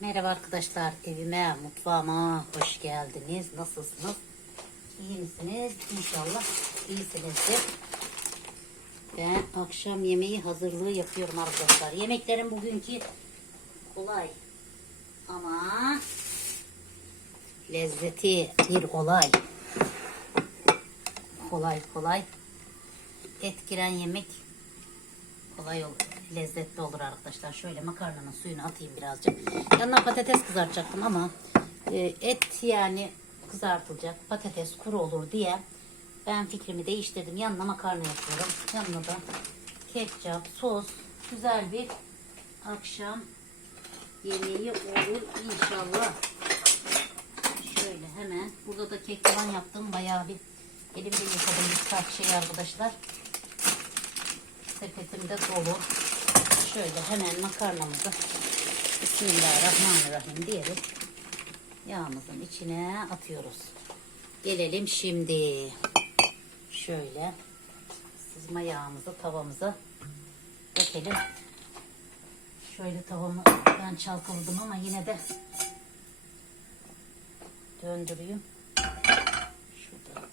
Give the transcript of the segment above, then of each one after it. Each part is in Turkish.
Merhaba arkadaşlar, evime, mutfağıma hoş geldiniz. Nasılsınız? İyi misiniz? İnşallah iyisinizdir. Ben akşam yemeği hazırlığı yapıyorum arkadaşlar. Yemeklerim bugünkü kolay ama lezzeti bir olay. Kolay kolay et giren yemek kolay olur. Lezzetli olur arkadaşlar. Şöyle makarnanın suyunu atayım birazcık. Yanına patates kızartacaktım ama e, et yani kızartılacak. Patates kuru olur diye ben fikrimi değiştirdim. Yanına makarna yapıyorum. Yanına da ketçap, sos, güzel bir akşam yemeği olur inşallah. Şöyle hemen. Burada da kek falan yaptım. Bayağı bir elimde yıkadım birkaç şey arkadaşlar. Sepetimde dolu. Şöyle hemen makarnamızı Bismillahirrahmanirrahim diyerek yağımızın içine atıyoruz. Gelelim şimdi. Şöyle sızma yağımızı tavamıza dökelim. Şöyle tavamı ben çalkaladım ama yine de döndüreyim. Şurada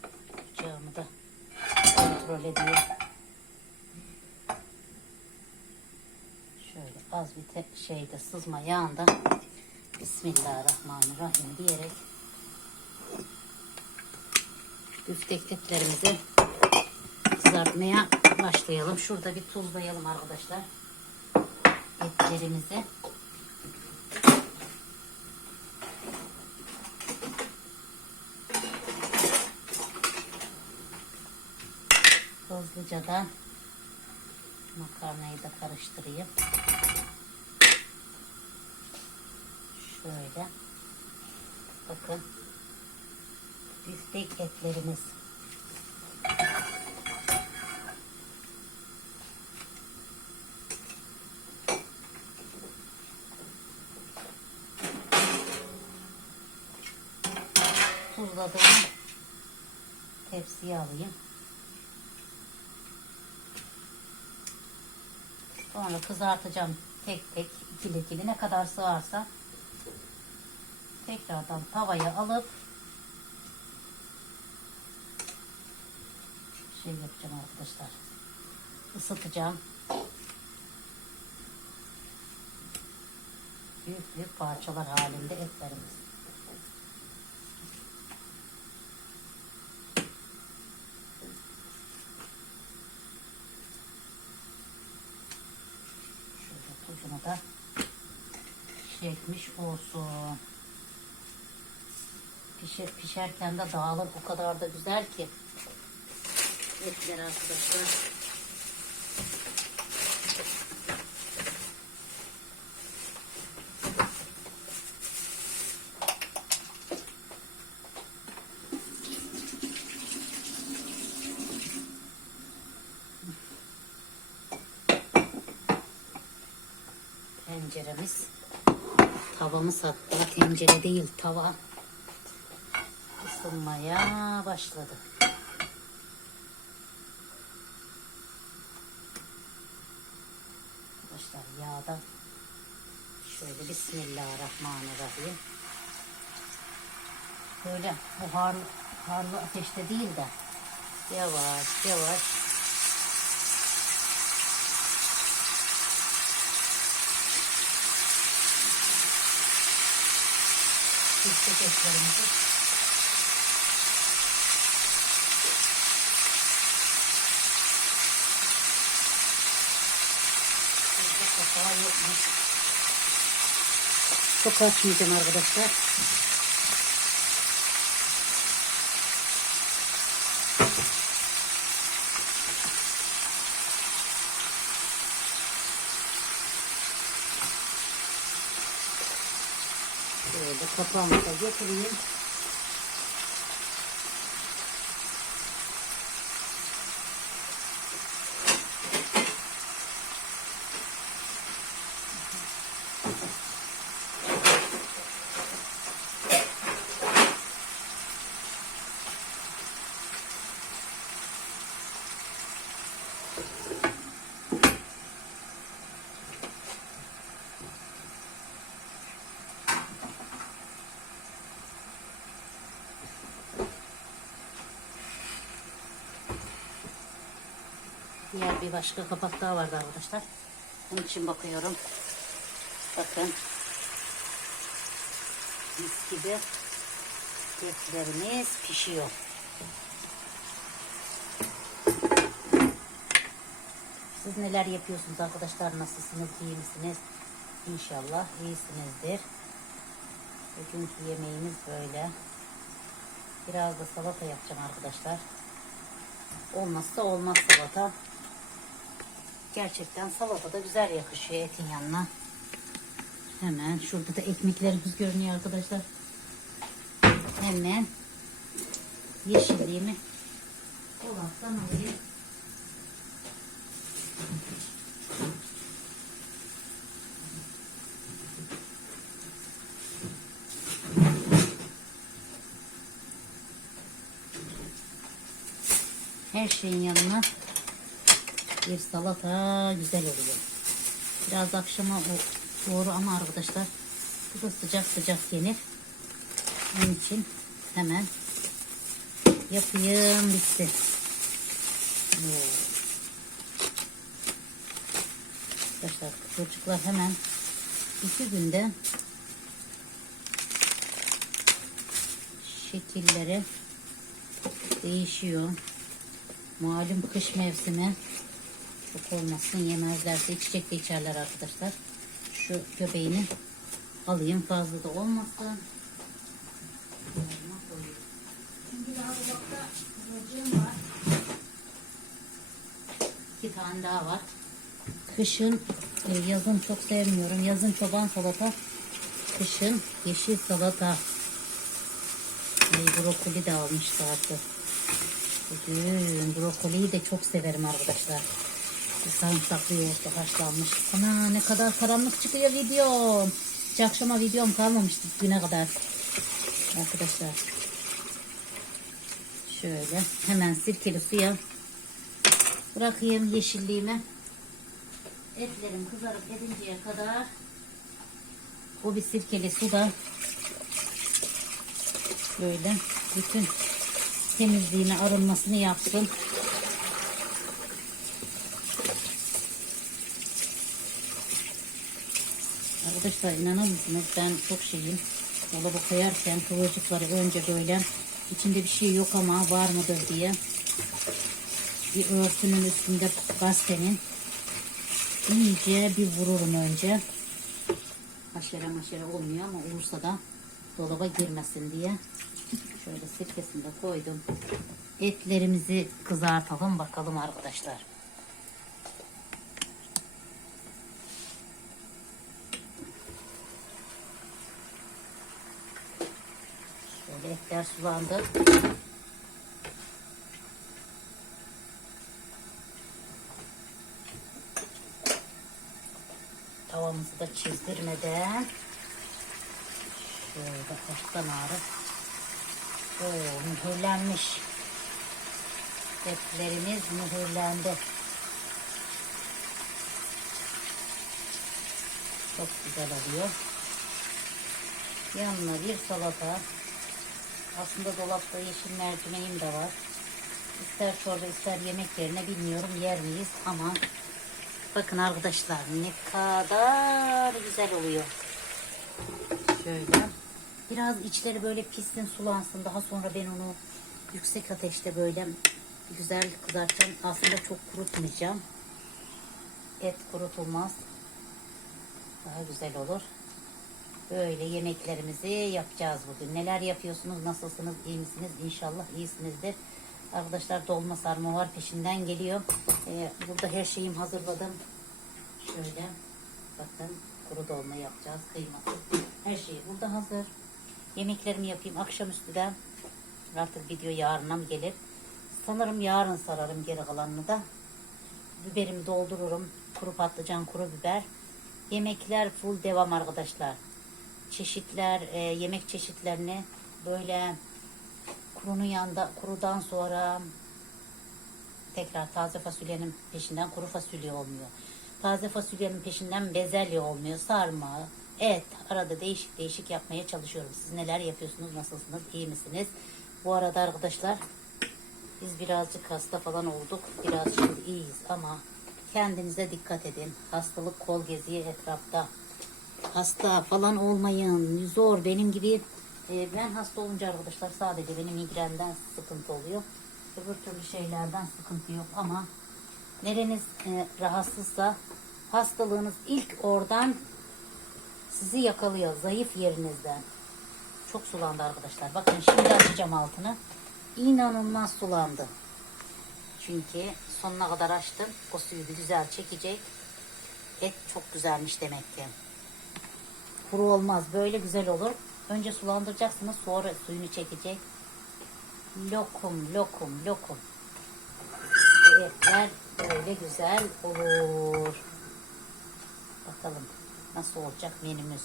bıçağımı da kontrol edeyim. Şöyle az bir te- şeyde sızma yağında Bismillahirrahmanirrahim diyerek büftek etlerimizi kızartmaya başlayalım. Şurada bir tuzlayalım arkadaşlar. Etlerimizi. Hızlıca da makarnayı da karıştırayım. Şöyle. Bakın. Biftek etlerimiz. Tuzladığım tepsiye alayım. Sonra kızartacağım tek tek ikili ikili ne kadar sığarsa tekrardan tavaya alıp şey yapacağım arkadaşlar. Isıtacağım. Büyük büyük parçalar halinde etlerimiz. Şöyle tuzunu da çekmiş olsun. Pişer, pişerken de dağılır o kadar da güzel ki. Etler arkadaşlar. Tenceremiz. Tavamız hatta tencere değil tava ısınmaya başladı. Arkadaşlar yağda şöyle Bismillahirrahmanirrahim. Böyle buharlı, buharlı ateşte değil de yavaş yavaş Biftek etlerimizi Çok açmayacağım arkadaşlar. Şöyle kapağımı da getireyim. Diğer bir başka kapak daha vardı arkadaşlar. Bunun için bakıyorum. Bakın. Mis gibi etlerimiz pişiyor. Siz neler yapıyorsunuz arkadaşlar? Nasılsınız? iyi misiniz? İnşallah iyisinizdir. Bugünkü yemeğimiz böyle. Biraz da salata yapacağım arkadaşlar. Olmazsa olmaz salata. Gerçekten salata da güzel yakışıyor etin yanına. Hemen şurada da ekmeklerimiz görünüyor arkadaşlar. Hemen yeşilliğimi dolaptan alayım. Her şeyin yanına bir salata güzel oluyor. Biraz akşama o- doğru ama arkadaşlar bu da sıcak sıcak yenir. Onun için hemen yapayım bitsin. Arkadaşlar kıvırcıklar hemen iki günde şekilleri değişiyor. Malum kış mevsimi çok olmasın yemezlerse içecek de içerler arkadaşlar. Şu göbeğini alayım fazla da olmasın. İki tane daha var. Kışın e, yazın çok sevmiyorum. Yazın çoban salata, kışın yeşil salata. Brokoli de almıştı artık. Bugün brokoliyi de çok severim arkadaşlar. Sarımsaklı yoğurtla haşlanmış. Ana ne kadar karanlık çıkıyor videom. Hiç akşama videom kalmamıştı güne kadar. Arkadaşlar. Şöyle hemen sirkeli suya bırakayım yeşilliğimi. Etlerim kızarıp edinceye kadar o bir sirkeli suda böyle bütün temizliğini arınmasını yapsın. Arkadaşlar inanır mısınız ben çok şeyim. Dolaba koyarken kıvırcıkları önce böyle içinde bir şey yok ama var mıdır diye bir örtünün üstünde gazetenin iyice bir vururum önce. Haşere maşere olmuyor ama olursa da dolaba girmesin diye. Şöyle sirkesini de koydum. Etlerimizi kızartalım bakalım arkadaşlar. Etler sulandı. Tavamızı da çizdirmeden şöyle baştan ağrı. Oo, mühürlenmiş. Etlerimiz mühürlendi. Çok güzel oluyor. Yanına bir salata. Aslında dolapta yeşil mercimeğim de var. İster çorba ister yemek yerine bilmiyorum yer miyiz ama bakın arkadaşlar ne kadar güzel oluyor. Şöyle. Biraz içleri böyle pişsin sulansın. Daha sonra ben onu yüksek ateşte böyle güzel kızartacağım. Aslında çok kurutmayacağım. Et kurutulmaz. Daha güzel olur. Böyle yemeklerimizi yapacağız bugün. Neler yapıyorsunuz? Nasılsınız? iyi misiniz? İnşallah iyisinizdir. Arkadaşlar dolma sarma var peşinden geliyor. Ee, burada her şeyim hazırladım. Şöyle bakın kuru dolma yapacağız. Kıyması. Her şey burada hazır. Yemeklerimi yapayım akşamüstü de. Artık video yarına mı gelir? Sanırım yarın sararım geri kalanını da. Biberimi doldururum. Kuru patlıcan, kuru biber. Yemekler full devam arkadaşlar. Çeşitler, e, yemek çeşitlerini böyle kurunun yanında, kurudan sonra tekrar taze fasulyenin peşinden kuru fasulye olmuyor. Taze fasulyenin peşinden bezelye olmuyor. Sarma, et, arada değişik değişik yapmaya çalışıyorum. Siz neler yapıyorsunuz, nasılsınız, iyi misiniz? Bu arada arkadaşlar Biz birazcık hasta falan olduk. Biraz şimdi iyiyiz ama kendinize dikkat edin. Hastalık kol geziyor etrafta. Hasta falan olmayın. Zor benim gibi e, ben hasta olunca arkadaşlar sadece benim migrenden sıkıntı oluyor. Öbür türlü şeylerden sıkıntı yok ama nereniz e, rahatsızsa hastalığınız ilk oradan sizi yakalıyor zayıf yerinizden. Çok sulandı arkadaşlar. Bakın şimdi açacağım altını. İnanılmaz sulandı. Çünkü sonuna kadar açtım. O suyu bir güzel çekecek. Et çok güzelmiş demek ki. Kuru olmaz. Böyle güzel olur. Önce sulandıracaksınız. Sonra suyunu çekecek. Lokum, lokum, lokum. Etler böyle güzel olur. Bakalım nasıl olacak menümüz.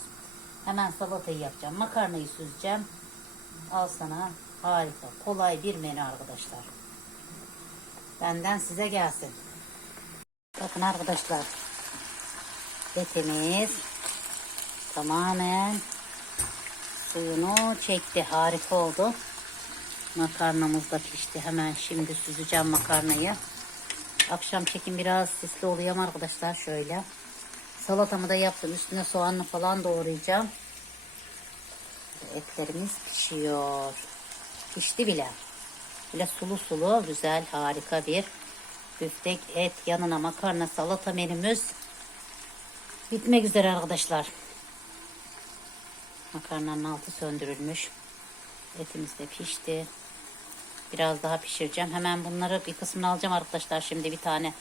Hemen salatayı yapacağım. Makarnayı süzeceğim. Al sana harika. Kolay bir menü arkadaşlar. Benden size gelsin. Bakın arkadaşlar. Etimiz tamamen suyunu çekti. Harika oldu. Makarnamız da pişti. Hemen şimdi süzeceğim makarnayı. Akşam çekim biraz sisli oluyor arkadaşlar şöyle. Salatamı da yaptım. Üstüne soğanlı falan doğrayacağım. Etlerimiz pişiyor. Pişti bile. Böyle sulu sulu güzel harika bir büftek et yanına makarna salata menümüz bitmek üzere arkadaşlar. Makarnanın altı söndürülmüş. Etimiz de pişti. Biraz daha pişireceğim. Hemen bunları bir kısmını alacağım arkadaşlar. Şimdi bir tane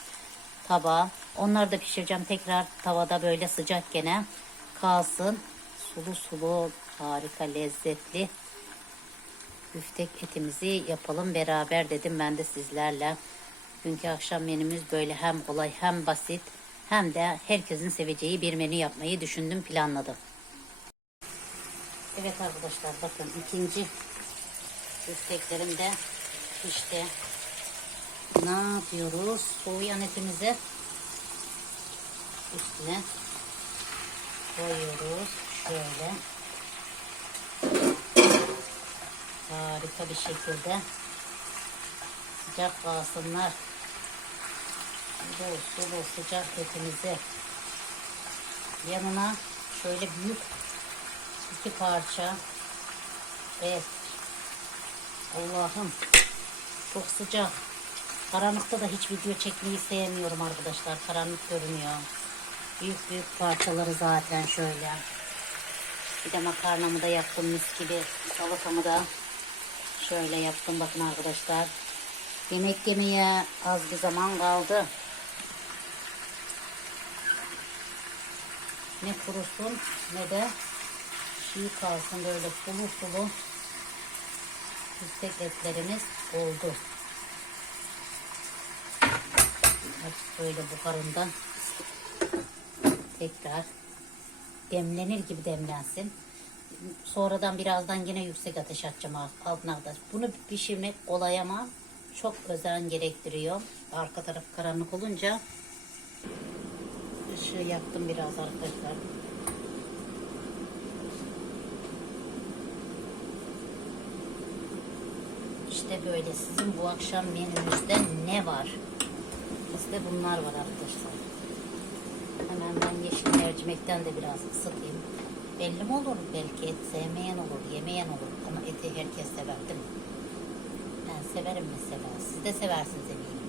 tabağa. Onları da pişireceğim. Tekrar tavada böyle sıcak gene kalsın. Sulu sulu harika lezzetli büftek etimizi yapalım beraber dedim ben de sizlerle. Günkü akşam menümüz böyle hem kolay hem basit hem de herkesin seveceği bir menü yapmayı düşündüm planladım. Evet arkadaşlar bakın ikinci büfteklerim de pişti. Ne yapıyoruz? Soğuyan etimizi üstüne koyuyoruz. Şöyle. Harika bir şekilde sıcak kalsınlar. Bol sulu sıcak etimizi yanına şöyle büyük iki parça et. Allah'ım çok sıcak. Karanlıkta da hiç video çekmeyi sevmiyorum arkadaşlar. Karanlık görünüyor. Büyük büyük parçaları zaten şöyle. Bir de makarnamı da yaptım mis gibi. Salatamı da şöyle yaptım bakın arkadaşlar. Yemek yemeye az bir zaman kaldı. Ne kurusun ne de çiğ kalsın böyle sulu sulu biftek etlerimiz oldu. Artık böyle buharından tekrar demlenir gibi demlensin. Sonradan birazdan yine yüksek ateş açacağım alt- altına kadar. Bunu pişirmek kolay ama çok özen gerektiriyor. Arka taraf karanlık olunca ışığı yaktım biraz arkadaşlar. İşte böyle sizin bu akşam menünüzde ne var? Bizde bunlar var arkadaşlar. Hemen ben yeşil mercimekten de biraz ısıtayım. Belli mi olur? Belki et sevmeyen olur, yemeyen olur. Ama eti herkes sever değil mi? Ben severim mesela. Siz de seversiniz eminim.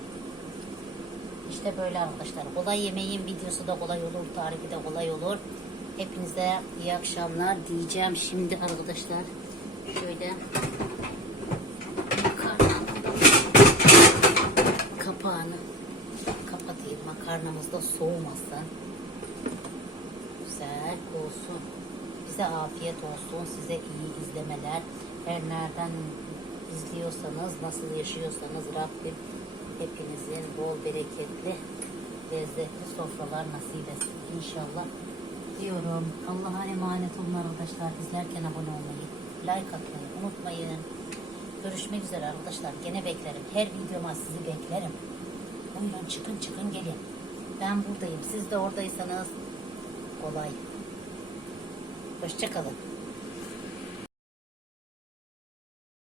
İşte böyle arkadaşlar. Kolay yemeğin videosu da kolay olur, tarifi de kolay olur. Hepinize iyi akşamlar diyeceğim şimdi arkadaşlar. Şöyle Makarnamız da soğumasın. Güzel olsun. Bize afiyet olsun. Size iyi izlemeler. Her nereden izliyorsanız, nasıl yaşıyorsanız Rabbim hepinizin bol bereketli, lezzetli sofralar nasip etsin. İnşallah diyorum. Allah'a emanet olun arkadaşlar. İzlerken abone olmayı, like atmayı unutmayın. Görüşmek üzere arkadaşlar. Gene beklerim. Her videoma sizi beklerim. Buyurun çıkın çıkın gelin. Ben buradayım. Siz de oradaysanız kolay. Hoşçakalın.